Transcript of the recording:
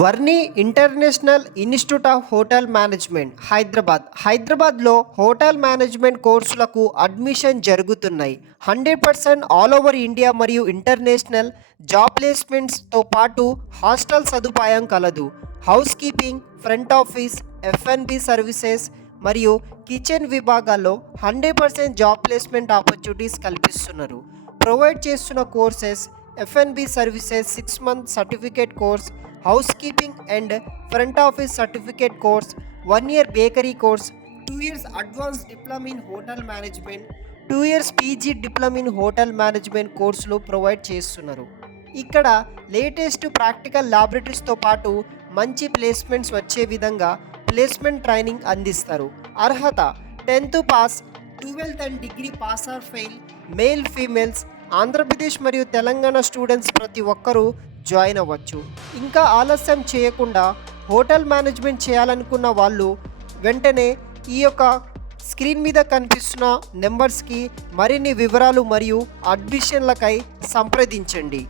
Varni international institute of hotel management హైదరాబాద్లో hotel management కోర్సులకు admission జరుగుతున్నాయి. 100% ఆల్ ఓవర్ ఇండియా మరియు ఇంటర్నేషనల్ జాబ్ ప్లేస్మెంట్స్తో పాటు హాస్టల్ సదుపాయం కలదు. House keeping, front office, F&B services మరియు కిచెన్ విభాగాల్లో 100% జాబ్ ప్లేస్మెంట్ ఆపర్చునిటీస్ కల్పిస్తున్నారు. ప్రొవైడ్ చేస్తున్న courses F&B services 6 month certificate course, house keeping and front office certificate course, 1 year bakery course, 2 years advance diploma in hotel management, 2 years PG diploma in hotel management కోర్సులు provide చేస్తున్నారు. ఇక్కడ latest practical ల్యాబొరేటరీస్తో పాటు మంచి placements వచ్చే విధంగా placement training అందిస్తారు. అర్హత 10th pass, 12th and degree pass or fail, male females. Andhra Pradesh మరియు తెలంగాణ స్టూడెంట్స్ ప్రతి ఒక్కరూ జాయిన్ అవ్వచ్చు. ఇంకా ఆలస్యం చేయకుండా హోటల్ మేనేజ్మెంట్ చేయాలనుకున్న వాళ్ళు వెంటనే ఈ యొక్క స్క్రీన్ మీద కనిపిస్తున్న నెంబర్స్కి మరిన్ని వివరాలు మరియు అడ్మిషన్లకై సంప్రదించండి.